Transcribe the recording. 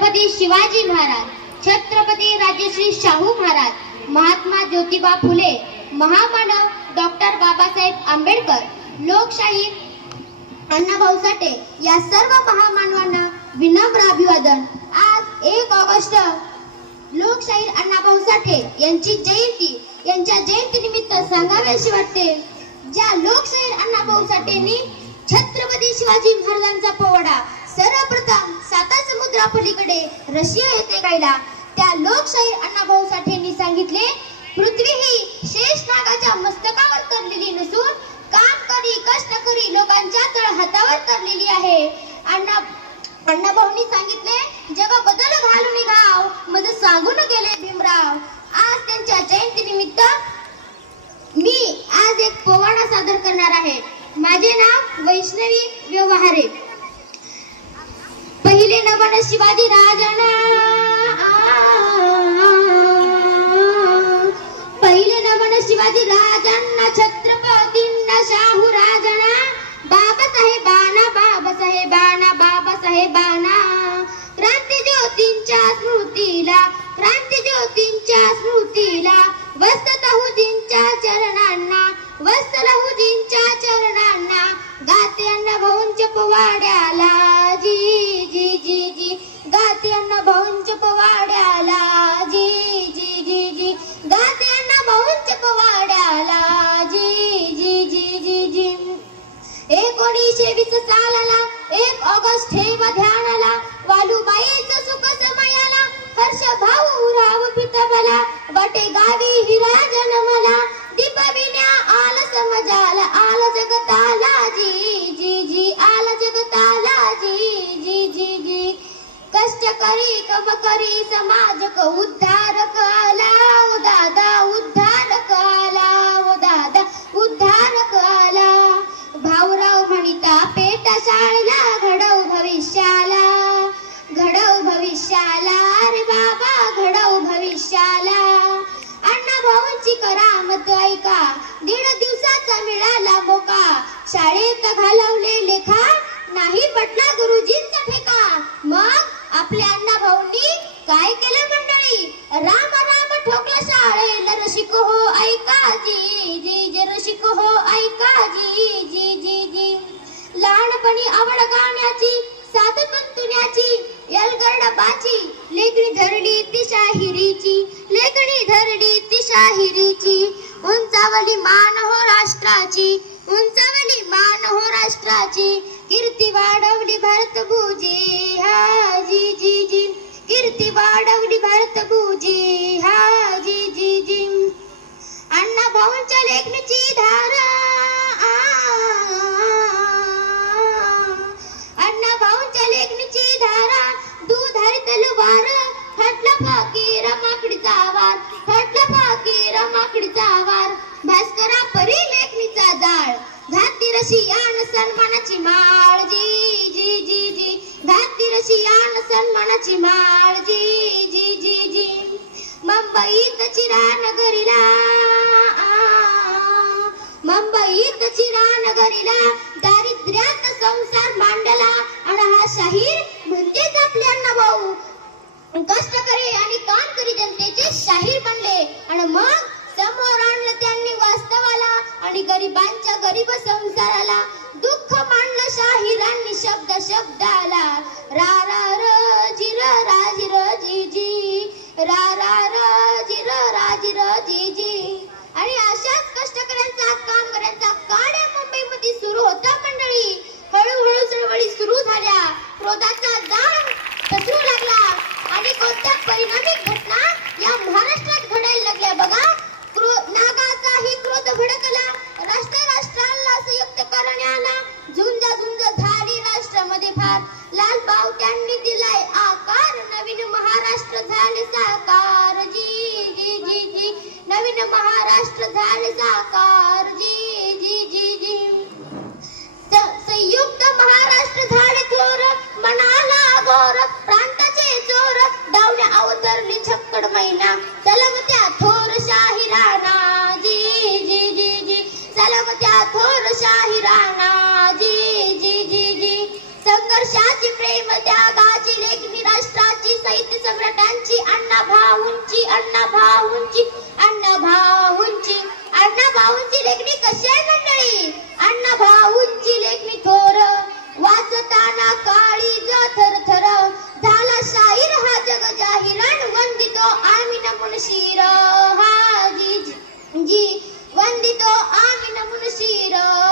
छत्रपती शिवाजी महाराज, छत्रपती राजश्री शाहू महाराज, महात्मा ज्योतिबा फुले, महामानव डॉक्टर बाबासाहेब आंबेडकर, लोकशाही अण्णाभाऊ साठे या सर्व महामानवांना विनम्र अभिवादन। आज 1 ऑगस्ट लोकशाहीर अण्णाभाऊ साठे यांची जयंती, यांच्या जयंतीनिमित्त सांगावेसे वाटते, ज्या लोकशाहीर अण्णाभाऊ साठेंनी छत्रपती शिवाजी महाराजांचा पोवाडा सर्वप्रथम 7 समुद्रापलीकडे रशिया येथे गायला, त्या लोकशाहीर अण्णाभाऊ साठेंनी सांगितले, पृथ्वी ही शेष नागाच्या मस्तकावर तरलेली नसून काम करी कष्ट करी लोकांच्या तळहातावर तरलेली आहे। अण्णाभाऊंनी सांगितले, जग बदल घालून घाव मज सांगून गेले भीमराव। आज त्यांच्या जयंतीनिमित्त मी आज एक पोवाडा सादर करणार आहे। माझे नाव वैष्णवी व्यवहारे। पहिले नमन शिवाजी राजांना, पहिले नमन शिवाजी राजांना, छत्रपतींना शाहू राजांना, बाबासाहेबांना, बाबासाहेबांना, बाबासाहेबांना, क्रांती ज्योतींच्या स्मृतीला, क्रांती ज्योतींच्या स्मृतीला, वत्सलाहुजींच्या चरणांना, वत्सलाहुजींच्या चरणांना, गाते अण्णाभाऊंच्या पोवाड्याला, जी जी जी जी, गाते अण्णाभाऊंच्या पोवाड्याला, जी जी जी जी, गाते अण्णाभाऊंच्या पोवाड्याला, जी जी जी जी जी। 1920 सालाला 1 ऑगस्ट ठेवा ध्यानाला, वालुबाईचं सुख समयाला, हर्ष भाऊ राव पितबला, वाटे गावी हिरा जन्मला, दीपविण्या आल समजाला, आल जगताला, जी जी जी, आल जगताला, जी जी जी जी। कष्ट करी कम करी समाजक उद्धारक आला, ओ दादा उद्धारक आला, ओ दादा उद्धारक आला। भाऊराव म्हणिता पेटा शाळेला, घडव भविष्याला, घडव भविष्याला, रे बाबा घडव भविष्याला। अण्णाभाऊंची करामत ऐका, 1.5 दिवसाचा मिळाला मोका, शाळेत घालवले लेखा, नाही पटला गुरुजींचा ठेका। मग आपल्या अण्णाभाऊंनी काय केलं मंडळी, राम राम ठोकला शाळेला, रसिक हो ऐका जी जी जी, रसिक हो ऐका जी जी जी जी। लहानपणी आवड गाण्याची, साध पंतुण्याची, एलगरडबाची, लेखणी धरली ती शाहिरीची, लेखणी धरली ती शाहिरीची, उंचावली मान हो राष्ट्राची, उंचावली मान हो राष्ट्राची, कीर्ती वाढवली भारतभूजी, हा जी जी जी, कीर्ती वाढवली भारतभूजी, हा जी जी जी। अण्णाभाऊंच्या लेखणीची धारा, अण्णाभाऊंच्या लेखणीची धारा, दुधारी तलवार, फाटला फाकीर माकडीचा वार, फाटला फाकीर माकडीचा वार, भास्करा परी लेखणीचा जाळ, घाती रशियान सन्मानाची माळ, जी जी जी जी, घाती रशियान सन्मानाची माळ, जी जी जी जी। मुंबईत चिरानगरीला, मुंबईत चिरानगरीला, दारिद्र्यात संसार मांडला, आणि हा शाहीर म्हणजेच आपले अण्णाभाऊ कष्टकरी आणि कामकरी जनतेचे शाहीर बनले। आणि मग समोर आणलं त्यांनी वास्तवाला, आणि गरिबांच्या गरीब संसाराला, दुःख मांडलं शाहिरांनी शब्द शब्दाला, रा रा र जी र रा जी र जी जी, रा रा र जी र रा जी र जी जी। आणि अशाच कष्टकऱ्यांचा कामगारांचा काळ्या मुंबईमध्ये सुरू होता मंडळी। हळूहळू चळवळी सुरू झाल्या, क्रोधाचा जाळ पसरू लागला, आणि कोणत्या परिणामी घटना या महाराष्ट्रात घडायला लागल्या बघा। नागाचाही क्रोध भडकला, राष्ट्राला संयुक्त करण्याला, झुंज झाली राष्ट्रामध्ये फार, लालबाव त्यांनी दिलाय आकार, नवीन महाराष्ट्र झाले साकार, जी जी जी जी, नवीन महाराष्ट्र झाले साकार, जी जी जी जी। संयुक्त महाराष्ट्र झाले थोर, मनाला गोर, प्रांताचे चोर, डावण्या अवतरली छक्कड मैना, चलवत्या थोर शाहिराना, जी जी जी जी, चलवत्या थोर शाहिराना, जी जी जी जी। संघर्षाची प्रेम त्यागाची लेखणी, राष्ट्राची भाऊंची लेखणी कशी आहे मंडळी? अण्णा भाऊंची लेखणी थोर, वाचताना काळीज थरथर, झाला शाहीर हा जग जाहीर, वंदितो आम्ही नमून शिर, हा जी वंदितो आम्ही नमून शिर.